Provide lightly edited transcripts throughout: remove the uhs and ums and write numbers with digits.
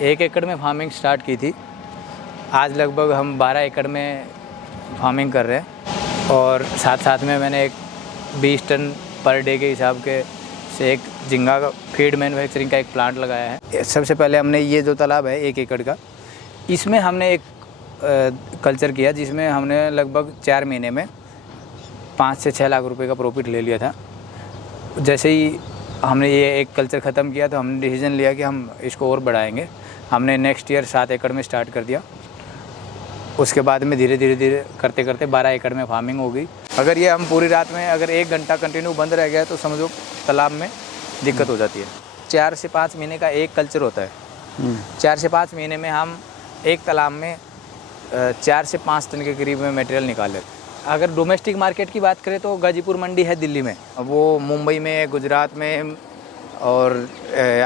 1 एकड़ में farming start की थी। आज लगभग हम 12 एकड़ में फार्मिंग कर रहे हैं और साथ साथ में मैंने एक 20 टन पर डे के हिसाब के से एक झींगा का फीड मैन्युफैक्चरिंग का एक प्लांट लगाया है। सबसे पहले हमने ये जो तालाब है 1 एकड़ का, इसमें हमने एक कल्चर किया जिसमें हमने लगभग 4 महीने में 5 से 6 लाख रुपए का प्रॉफिट ले लिया था। जैसे ही हमने ये एक कल्चर ख़त्म किया तो हमने डिसीजन लिया कि हम इसको और बढ़ाएंगे। हमने नेक्स्ट ईयर 7 एकड़ में स्टार्ट कर दिया। उसके बाद में धीरे धीरे करते करते 12 एकड़ में फार्मिंग हो गई। अगर ये हम पूरी रात में अगर 1 घंटा कंटिन्यू बंद रह गया तो समझो तालाब में दिक्कत हो जाती है। 4 से 5 महीने का एक कल्चर होता है। 4 से 5 महीने में हम एक तालाब में 4 से 5 टन के करीब में मटेरियल निकाल लेते हैं। अगर डोमेस्टिक मार्केट की बात करें तो गाजीपुर मंडी है दिल्ली में, वो मुंबई में, गुजरात में और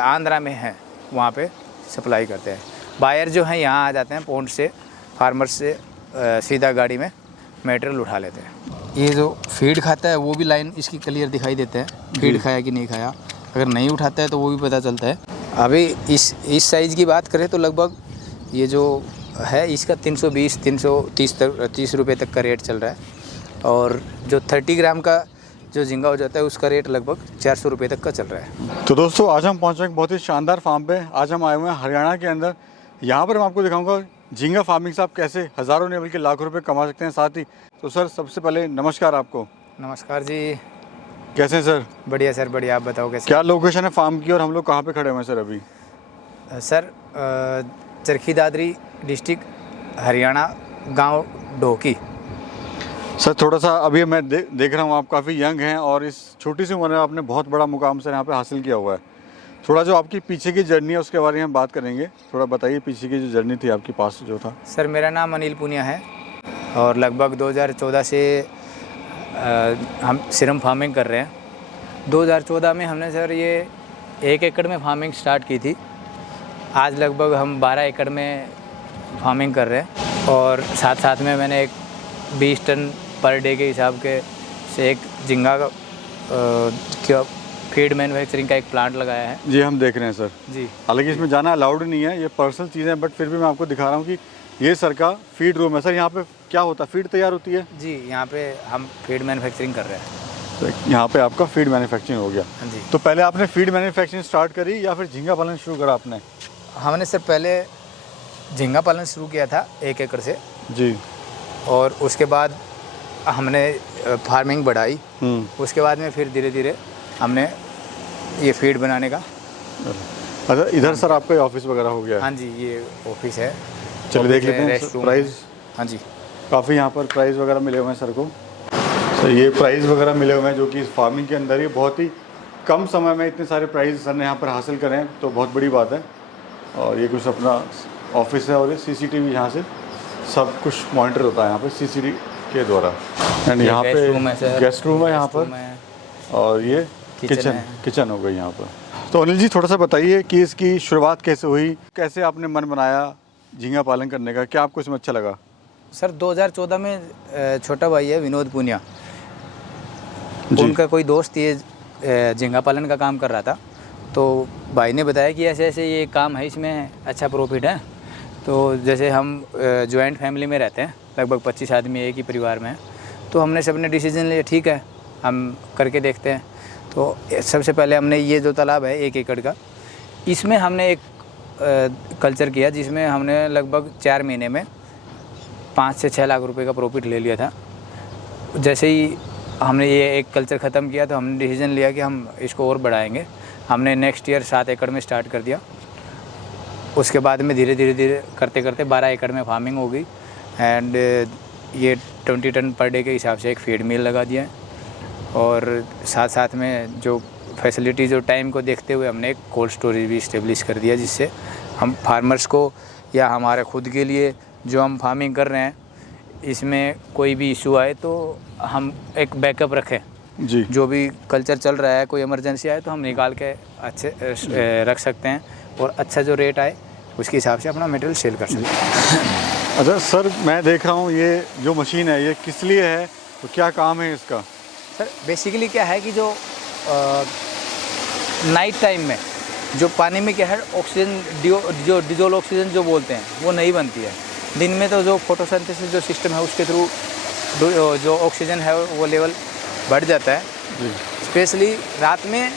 आंध्रा में है, वहाँ पे सप्लाई करते हैं। बायर जो हैं यहाँ आ जाते हैं पॉन्ड से, फार्मर्स से सीधा गाड़ी में मटेरियल उठा लेते हैं। ये जो फीड खाता है वो भी लाइन इसकी क्लियर दिखाई देते हैं, फीड खाया कि नहीं खाया। अगर नहीं उठाता है तो वो भी पता चलता है। अभी इस साइज़ की बात करें तो लगभग ये जो है इसका 320-330 रुपये तक का रेट चल रहा है और जो 30 ग्राम का जो झींगा हो जाता है उसका रेट लगभग 400 रुपये तक का चल रहा है। तो दोस्तों आज हम पहुंचे एक बहुत ही शानदार फार्म पे। आज हम आए हुए हैं हरियाणा के अंदर। यहाँ पर मैं आपको दिखाऊंगा झींगा फार्मिंग से आप कैसे हज़ारों नहीं बल्कि लाखों रुपए कमा सकते हैं। साथ ही तो सर सबसे पहले नमस्कार आपको। नमस्कार जी। कैसे हैं सर? बढ़िया सर, बढ़िया। आप बताओ कैसे? क्या लोकेशन है फार्म की और हम लोग कहाँ पे खड़े हुए हैं सर अभी? सर चरखी दादरी डिस्ट्रिक्ट हरियाणा, गांव ढोकी। सर थोड़ा सा अभी मैं देख रहा हूँ आप काफ़ी यंग हैं और इस छोटी सी उम्र में आपने बहुत बड़ा मुकाम सर यहाँ पे हासिल किया हुआ है। थोड़ा जो आपकी पीछे की जर्नी है उसके बारे में हम बात करेंगे। थोड़ा बताइए पीछे की जो जर्नी थी आपके पास जो था। सर मेरा नाम अनिल पुनिया है और लगभग 2014 से हम सिरम फार्मिंग कर रहे हैं। 2014 में हमने सर ये 1 एकड़ में फार्मिंग स्टार्ट की थी। आज लगभग हम 12 एकड़ में फार्मिंग कर रहे हैं और साथ साथ में मैंने एक 20 टन पर डे के हिसाब के से एक झींगा का फीड मैन्युफैक्चरिंग का एक प्लांट लगाया है। जी हम देख रहे हैं सर जी। हालांकि इसमें जाना अलाउड नहीं है, ये पर्सनल चीज़ें हैं, बट फिर भी मैं आपको दिखा रहा हूँ कि ये सर का फीड रूम है। सर यहाँ पे क्या होता है, फीड तैयार होती है? जी, यहाँ पे हम फीड मैन्युफैक्चरिंग कर रहे हैं। तो यहाँ पे आपका फीड मैन्युफैक्चरिंग हो गया। हाँ जी। तो पहले आपने फीड मैन्युफैक्चरिंग स्टार्ट करी या फिर झींगा पालन शुरू करा आपने? हमने सर पहले झींगा पालन शुरू किया था 1 एकड़ से जी, और उसके बाद हमने फार्मिंग बढ़ाई। उसके बाद में फिर धीरे धीरे हमने ये फीड बनाने का। अच्छा इधर सर आपका ऑफिस वगैरह हो गया? हाँ जी, ये ऑफिस है। चलिए देख लेते हैं प्राइस। हाँ जी, काफ़ी यहाँ पर प्राइस वगैरह मिले हुए हैं सर को। तो ये प्राइस वगैरह मिले हुए हैं जो कि इस फार्मिंग के अंदर ही बहुत ही कम समय में इतने सारे प्राइस सर ने यहाँ पर हासिल करें हैं, तो बहुत बड़ी बात है। और ये कुछ अपना ऑफिस है और ये CCTV यहाँ से सब कुछ मॉनिटर होता है यहाँ पे CCTV के द्वारा। एंड यहाँ पे गेस्ट रूम है यहाँ पर और ये किचन हो गई यहाँ पर। तो अनिल जी थोड़ा सा बताइए कि इसकी शुरुआत कैसे हुई, कैसे आपने मन बनाया झींगा पालन करने का, क्या आपको इसमें अच्छा लगा? सर 2014 में छोटा भाई है विनोद पुनिया, उनका कोई दोस्त ये झींगा पालन का काम कर रहा था, तो भाई ने बताया कि ऐसे ऐसे ये काम है, इसमें अच्छा प्रॉफिट है। तो जैसे हम जॉइंट फैमिली में रहते हैं, लगभग 25 आदमी एक ही परिवार में, तो हमने सबने डिसीजन लिया ठीक है हम करके देखते हैं। तो सबसे पहले हमने ये जो तालाब है 1 एकड़ का, इसमें हमने एक कल्चर किया जिसमें हमने लगभग 4 महीने में 5 से 6 लाख रुपए का प्रॉफिट ले लिया था। जैसे ही हमने ये एक कल्चर ख़त्म किया तो हमने डिसीजन लिया कि हम इसको और बढ़ाएंगे। हमने नेक्स्ट ईयर 7 एकड़ में स्टार्ट कर दिया। उसके बाद में धीरे धीरे करते करते 12 एकड़ में फार्मिंग हो गई एंड ये 20 टन पर डे के हिसाब से एक फीड मिल लगा दिया है और साथ साथ में जो फैसिलिटी जो टाइम को देखते हुए हमने एक कोल्ड स्टोरेज भी इस्टेब्लिश कर दिया, जिससे हम फार्मर्स को या हमारे खुद के लिए जो हम फार्मिंग कर रहे हैं इसमें कोई भी इशू आए तो हम एक बैकअप रखें जी। जो भी कल्चर चल रहा है, कोई इमरजेंसी आए तो हम निकाल के अच्छे रख सकते हैं और अच्छा जो रेट आए उसके हिसाब से अपना मटेरियल सेल कर सकते हैं। अच्छा सर मैं देख रहा हूँ ये जो मशीन है ये किस लिए है, तो क्या काम है इसका? सर बेसिकली क्या है कि जो नाइट टाइम में जो पानी में क्या है ऑक्सीजन जो डिजोल्व ऑक्सीजन जो बोलते हैं वो नहीं बनती है। दिन में तो जो फोटोसिंथेसिस जो सिस्टम है उसके थ्रू जो ऑक्सीजन है वो लेवल बढ़ जाता है। स्पेशली रात में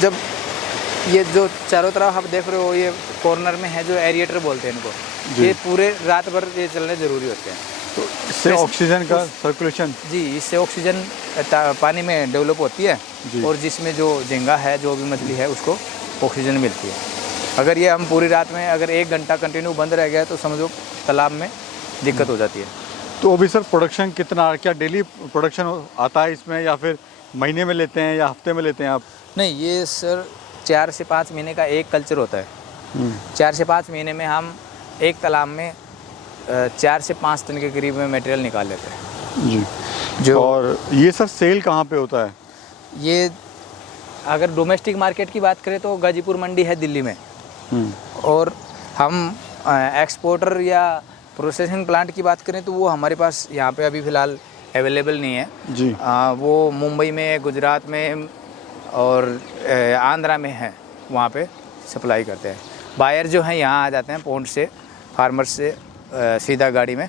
जब ये जो चारों तरफ आप देख रहे हो ये कॉर्नर में है जो एरिएटर बोलते हैं इनको, ये पूरे रात भर ये चलने ज़रूरी होते हैं। तो इससे ऑक्सीजन का सर्कुलेशन, जी, इससे ऑक्सीजन पानी में डेवलप होती है और जिसमें जो झींगा है जो भी मछली है उसको ऑक्सीजन मिलती है। अगर ये हम पूरी रात में अगर 1 घंटा कंटिन्यू बंद रह गया तो समझो तालाब में दिक्कत हो जाती है। तो अभी सर प्रोडक्शन कितना, क्या डेली प्रोडक्शन आता है इसमें या फिर महीने में लेते हैं या हफ्ते में लेते हैं आप? नहीं, ये सर 4 से 5 महीने का एक कल्चर होता है। 4 से 5 महीने में हम एक तालाब में 4 से 5 टन के करीब में मटेरियल निकाल लेते हैं जी। जो और ये सर सेल कहाँ पे होता है? ये अगर डोमेस्टिक मार्केट की बात करें तो गाजीपुर मंडी है दिल्ली में, और हम एक्सपोर्टर या प्रोसेसिंग प्लांट की बात करें तो वो हमारे पास यहाँ पे अभी फ़िलहाल अवेलेबल नहीं है जी। वो मुंबई में, गुजरात में और आंध्रा में है, वहाँ पे सप्लाई करते हैं। बायर जो हैं यहाँ आ जाते हैं पॉन्ड से, फार्मर से सीधा गाड़ी में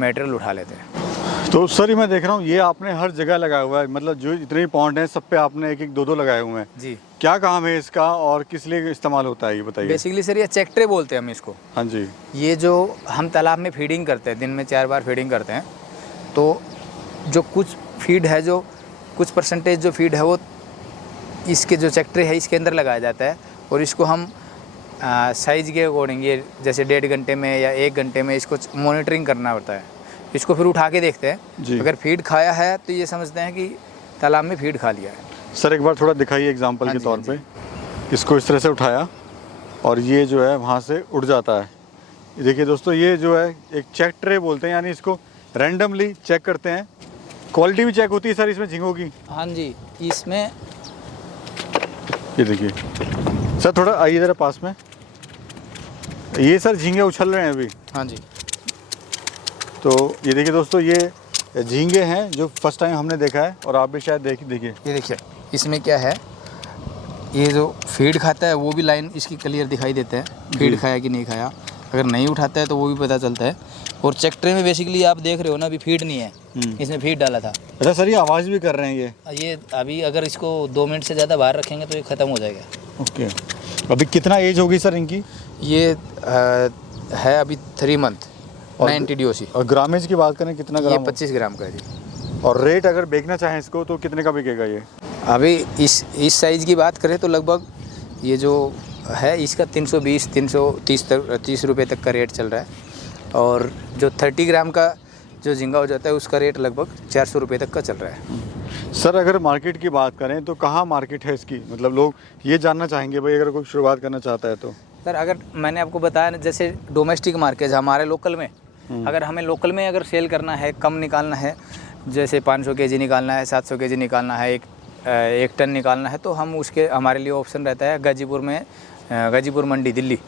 मटेरियल उठा लेते हैं। तो सर मैं देख रहा हूँ ये आपने हर जगह लगाया हुआ है, मतलब जो जितने भी पॉन्ड हैं सब पे आपने 1-1, 2-2 लगाए हुए हैं जी। क्या काम है इसका और किस लिए इस्तेमाल होता है ये बताइए? बेसिकली सर ये चेक ट्रे बोलते हैं हम इसको। हाँ जी। ये जो हम तालाब में फीडिंग करते हैं, दिन में 4 बार फीडिंग करते हैं, तो जो कुछ फीड है, जो कुछ परसेंटेज जो फीड है वो इसके जो चेक ट्रे है इसके अंदर लगाया जाता है, और इसको हम साइज़ के अकॉर्डिंग ये जैसे 1.5 घंटे में या 1 घंटे में इसको मॉनिटरिंग करना होता है। इसको फिर उठा के देखते हैं, अगर फीड खाया है तो ये समझते हैं कि तालाब में फीड खा लिया है। सर एक बार थोड़ा दिखाइए एग्जांपल के तौर पे। इसको इस तरह से उठाया और ये जो है वहाँ से उड़ जाता है। देखिए दोस्तों, ये जो है एक चेक ट्रे बोलते हैं, यानी इसको रैंडमली चेक करते हैं। क्वालिटी भी चेक होती है सर इसमें झींगों की? हाँ जी, इसमें ये देखिए सर, थोड़ा आइए ज़रा पास में। ये सर झींगे उछल रहे हैं अभी। हाँ जी। तो ये देखिए दोस्तों, ये झींगे हैं जो फर्स्ट टाइम हमने देखा है, और आप भी शायद देखिए। ये देखिए इसमें क्या है, ये जो फीड खाता है वो भी लाइन इसकी क्लियर दिखाई देता है, फीड खाया कि नहीं खाया। अगर नहीं उठाता है तो वो भी पता चलता है। और चेक ट्रे में बेसिकली आप देख रहे हो ना, अभी फीड नहीं है, इसमें फीड डाला था। अच्छा सर, ये आवाज़ भी कर रहे हैं ये अभी अगर इसको 2 मिनट से ज़्यादा बाहर रखेंगे तो ये ख़त्म हो जाएगा। ओके। अभी कितना एज होगी सर इनकी? ये है अभी 3 मंथ, 90 DOC। और ग्रामेज की बात करें कितना ये ग्राम? 25 ग्राम का है जी। और रेट अगर बेचना चाहें इसको तो कितने का बिकेगा ये? अभी इस साइज़ की बात करें तो लगभग ये जो है इसका 320-330 रुपये तक का रेट चल रहा है, और जो 30 ग्राम का जो झींगा हो जाता है उसका रेट लगभग 400 रुपये तक का चल रहा है। सर अगर मार्केट की बात करें तो कहाँ मार्केट है इसकी, मतलब लोग ये जानना चाहेंगे भाई अगर कोई शुरुआत करना चाहता है तो? सर अगर मैंने आपको बताया ना, जैसे डोमेस्टिक मार्केट हमारे लोकल में, अगर हमें लोकल में अगर सेल करना है, कम निकालना है, जैसे 500 kg निकालना है, 700 kg निकालना है, 1 टन निकालना है, तो हम उसके हमारे लिए ऑप्शन रहता है गाजीपुर में, गाजीपुर मंडी दिल्ली।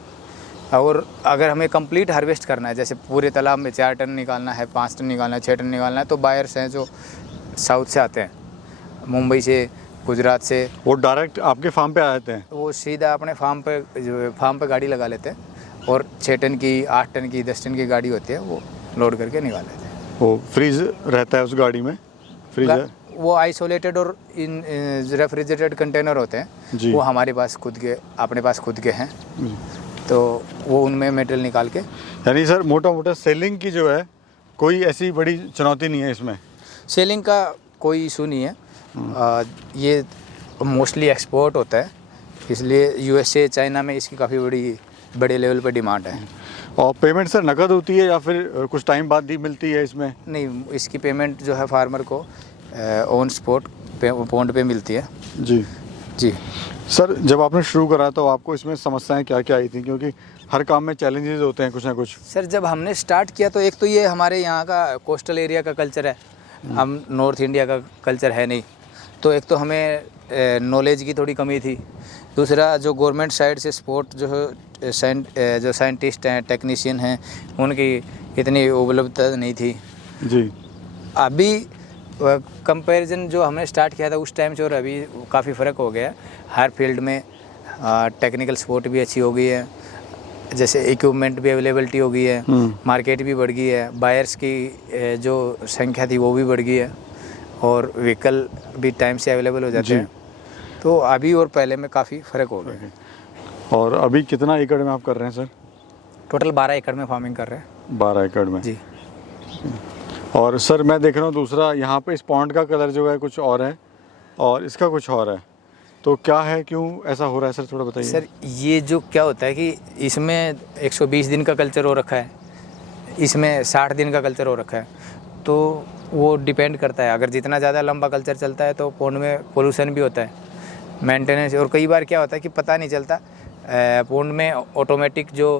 और अगर हमें कंप्लीट हार्वेस्ट करना है, जैसे पूरे तालाब में 4 टन निकालना है, 5 टन निकालना है, 6 टन निकालना है, तो बायर्स हैं जो साउथ से आते हैं, मुंबई से, गुजरात से, वो डायरेक्ट आपके फार्म पे आ जाते हैं? वो सीधा अपने फार्म पे गाड़ी लगा लेते हैं, और 6 टन की, 8 टन की, 10 टन की गाड़ी होती है, वो लोड करके निकाल लेते हैं। वो फ्रीज रहता है उस गाड़ी में? फ्रीजर वो आइसोलेटेड और इन रेफ्रिजरेटेड कंटेनर होते हैं, वो हमारे पास खुद के, अपने पास खुद के हैं, तो वो उनमें मटेरियल निकाल के। यानी सर मोटा मोटा सेलिंग की जो है कोई ऐसी बड़ी चुनौती नहीं है इसमें? सेलिंग का कोई इशू नहीं है। ये मोस्टली एक्सपोर्ट होता है, इसलिए USA, चाइना में इसकी काफ़ी बड़े लेवल पर डिमांड है। और पेमेंट सर नकद होती है या फिर कुछ टाइम बाद ही मिलती है इसमें? नहीं, इसकी पेमेंट जो है फार्मर को ऑन स्पॉट पॉइंट पे मिलती है। जी जी। सर जब आपने शुरू करा तो आपको इसमें समस्याएं क्या क्या आई थी, क्योंकि हर काम में चैलेंजेस होते हैं कुछ ना कुछ? सर जब हमने स्टार्ट किया तो एक तो ये हमारे यहाँ का कोस्टल एरिया का कल्चर है, हम नॉर्थ इंडिया का कल्चर है नहीं, तो एक तो हमें नॉलेज की थोड़ी कमी थी। दूसरा जो गवर्नमेंट साइड से सपोर्ट जो साइंटिस्ट हैं, टेक्नीशियन हैं, उनकी इतनी उपलब्धता नहीं थी। जी। अभी कंपैरिजन जो हमने स्टार्ट किया था उस टाइम से और अभी काफ़ी फ़र्क हो गया। हर फील्ड में टेक्निकल सपोर्ट भी अच्छी हो गई है, जैसे इक्विपमेंट भी अवेलेबिलिटी हो गई है, मार्केट भी बढ़ गई है, बायर्स की जो संख्या थी वो भी बढ़ गई है, और व्हीकल भी टाइम से अवेलेबल हो जाते हैं। तो अभी और पहले में काफ़ी फ़र्क हो गया है। और अभी कितना एकड़ में आप कर रहे हैं सर? टोटल 12 एकड़ में फार्मिंग कर रहे हैं। 12 एकड़ में जी। और सर मैं देख रहा हूँ दूसरा, यहाँ पे इस पॉन्ड का कलर जो है कुछ और है और इसका कुछ और है, तो क्या है, क्यों ऐसा हो रहा है सर, थोड़ा बताइए। सर ये जो क्या होता है कि इसमें 120 दिन का कल्चर हो रखा है, इसमें 60 दिन का कल्चर हो रखा है, तो वो डिपेंड करता है। अगर जितना ज़्यादा लंबा कल्चर चलता है तो पॉन्ड में पोल्यूशन भी होता है, मेंटेनेंस, और कई बार क्या होता है कि पता नहीं चलता पॉन्ड में ऑटोमेटिक जो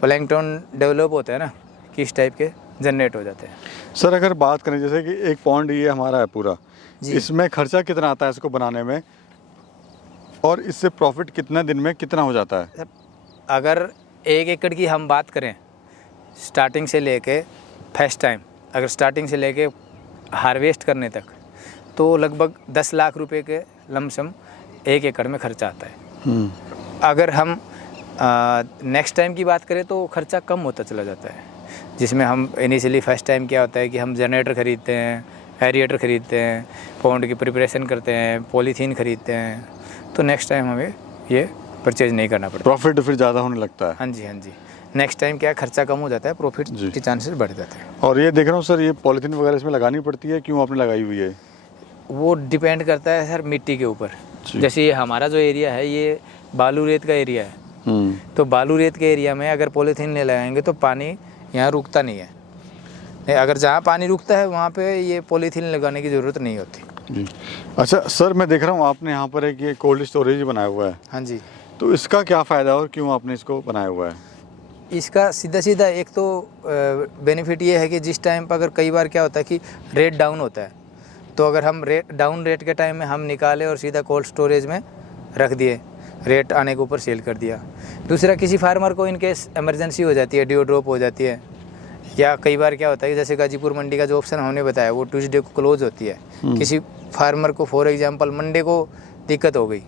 प्लैंकटन डेवलप होते हैं ना, किस टाइप के जनरेट हो जाते हैं। सर अगर बात करें जैसे कि एक पॉन्ड ये हमारा है पूरा, इसमें खर्चा कितना आता है इसको बनाने में, और इससे प्रॉफिट कितना दिन में कितना हो जाता है? अगर 1 एकड़ की हम बात करें स्टार्टिंग से लेके फर्स्ट टाइम, अगर स्टार्टिंग से लेके हार्वेस्ट करने तक, तो लगभग 10 लाख रुपए के लमसम 1 एकड़ में खर्चा आता है। अगर हम नेक्स्ट टाइम की बात करें तो खर्चा कम होता चला जाता है, जिसमें हम इनिशियली फर्स्ट टाइम क्या होता है कि हम जनरेटर ख़रीदते हैं, एरिएटर ख़रीदते हैं, पॉन्ड की प्रिपरेशन करते हैं, पॉलीथीन ख़रीदते हैं, तो नेक्स्ट टाइम हमें ये परचेज नहीं करना पड़ता। प्रॉफिट फिर ज़्यादा होने लगता है। हाँ जी, हाँ जी। नेक्स्ट टाइम क्या खर्चा कम हो जाता है, प्रॉफिट के चांसेस बढ़ जाते हैं। और ये देख रहा हूँ सर, ये पॉलीथीन वगैरह इसमें लगानी पड़ती है, क्यों आपने लगाई हुई है? वो डिपेंड करता है सर मिट्टी के ऊपर। जैसे ये हमारा जो एरिया है ये बालू रेत का एरिया है, तो बालू रेत के एरिया में अगर पॉलीथीन नहीं लगाएंगे तो पानी यहाँ रुकता नहीं है। अगर जहाँ पानी रुकता है वहाँ पे ये पॉलीथीन लगाने की ज़रूरत नहीं होती। जी। अच्छा सर, मैं देख रहा हूँ आपने यहाँ पर एक ये कोल्ड स्टोरेज बनाया हुआ है। हाँ जी। तो इसका क्या फ़ायदा और क्यों आपने इसको बनाया हुआ है? इसका सीधा सीधा एक तो बेनिफिट ये है कि जिस टाइम पर अगर कई बार क्या होता है कि रेट डाउन होता है, तो अगर हम रेट के टाइम में हम निकाले और सीधा कोल्ड स्टोरेज में रख दिए, रेट आने के ऊपर सेल कर दिया। दूसरा, किसी फार्मर को इन केस इमरजेंसी हो जाती है, ड्यू ड्रॉप हो जाती है, या कई बार क्या होता है कि जैसे गाजीपुर मंडी का जो ऑप्शन हमने बताया वो ट्यूसडे को क्लोज होती है। किसी फार्मर को फॉर एग्जांपल मंडे को दिक्कत हो गई,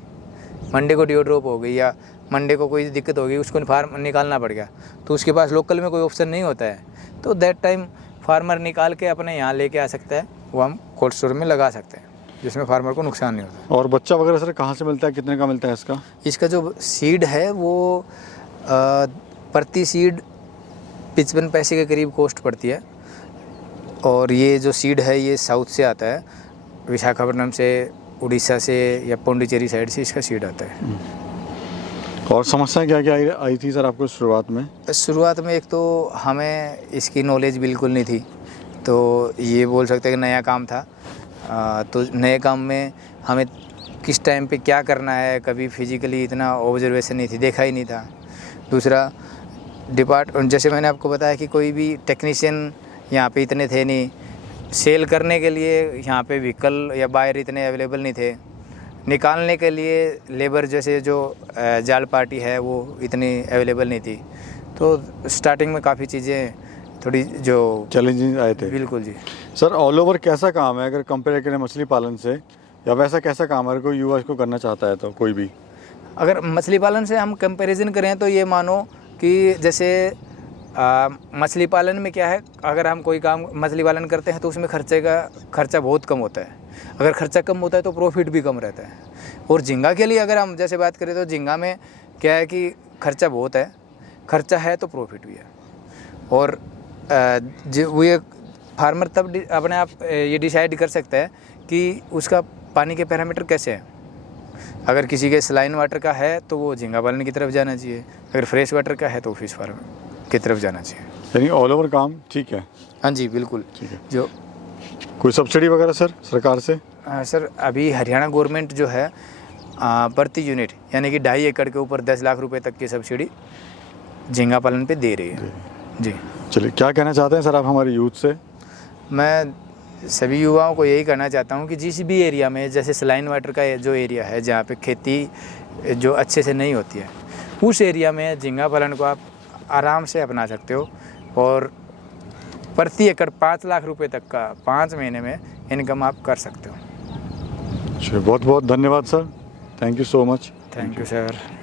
मंडे को ड्यू ड्रॉप हो गई, या मंडे को कोई दिक्कत हो गई, उसको फार्म निकालना पड़ गया, तो उसके पास लोकल में कोई ऑप्शन नहीं होता है, तो दैट टाइम फार्मर निकाल के अपने यहाँ लेके आ सकता है, वो हम कोल्ड स्टोर में लगा सकते हैं, जिसमें फार्मर को नुकसान नहीं होता। और बच्चा वगैरह सर कहाँ से मिलता है, कितने का मिलता है इसका? इसका जो सीड है वो प्रति सीड 55 पैसे के करीब कॉस्ट पड़ती है, और ये जो सीड है ये साउथ से आता है, विशाखापट्टनम से, उड़ीसा से या पौंडीचेरी साइड से इसका सीड आता है। और समस्याएं क्या क्या आई थी सर आपको शुरुआत में? शुरुआत में एक तो हमें इसकी नॉलेज बिल्कुल नहीं थी, तो ये बोल सकते हैं कि नया काम था, तो नए काम में हमें किस टाइम पे क्या करना है, कभी फिजिकली इतना ऑब्जर्वेशन नहीं थी, देखा ही नहीं था। दूसरा, जैसे मैंने आपको बताया कि कोई भी टेक्नीशियन यहाँ पे इतने थे नहीं, सेल करने के लिए यहाँ पे व्हीकल या बायर इतने अवेलेबल नहीं थे, निकालने के लिए लेबर जैसे जो जाल पार्टी है वो इतनी अवेलेबल नहीं थी, तो स्टार्टिंग में काफ़ी चीज़ें थोड़ी जो चैलेंजिंग आए थे। बिल्कुल जी। सर ऑल ओवर कैसा काम है अगर कंपेयर करें मछली पालन से, या वैसा कैसा काम है कोई युवा इसको करना चाहता है तो कोई भी? अगर मछली पालन से हम कंपैरिजन करें तो ये मानो कि जैसे मछली पालन में क्या है, अगर हम कोई काम मछली पालन करते हैं तो उसमें खर्चा बहुत कम होता है, अगर खर्चा कम होता है तो प्रॉफिट भी कम रहता है। और झींगा के लिए अगर हम जैसे बात करें तो झींगा में क्या है कि खर्चा बहुत है, खर्चा है तो प्रॉफिट भी है, और वो ये फार्मर तब अपने आप ये डिसाइड कर सकता है कि उसका पानी के पैरामीटर कैसे हैं। अगर किसी के सलाइन वाटर का है तो वो झींगा पालन की तरफ जाना चाहिए, अगर फ्रेश वाटर का है तो फिश फार्म की तरफ जाना चाहिए। यानी ऑल ओवर काम ठीक है? हाँ जी बिल्कुल ठीक है। जो कोई सब्सिडी वगैरह सर सरकार से? सर अभी हरियाणा गवर्नमेंट जो है प्रति यूनिट यानी कि 2.5 एकड़ के ऊपर 10 लाख रुपए तक की सब्सिडी झींगा पालन पे दे रही है जी। चलिए, क्या कहना चाहते हैं सर आप हमारे यूथ से? मैं सभी युवाओं को यही कहना चाहता हूँ कि जिस भी एरिया में, जैसे सलाइन वाटर का जो एरिया है जहाँ पे खेती जो अच्छे से नहीं होती है, उस एरिया में झींगा पालन को आप आराम से अपना सकते हो, और प्रति एकड़ 5 लाख रुपए तक का 5 महीने में इनकम आप कर सकते हो। बहुत बहुत धन्यवाद sir, thank you so much. Thank you sir.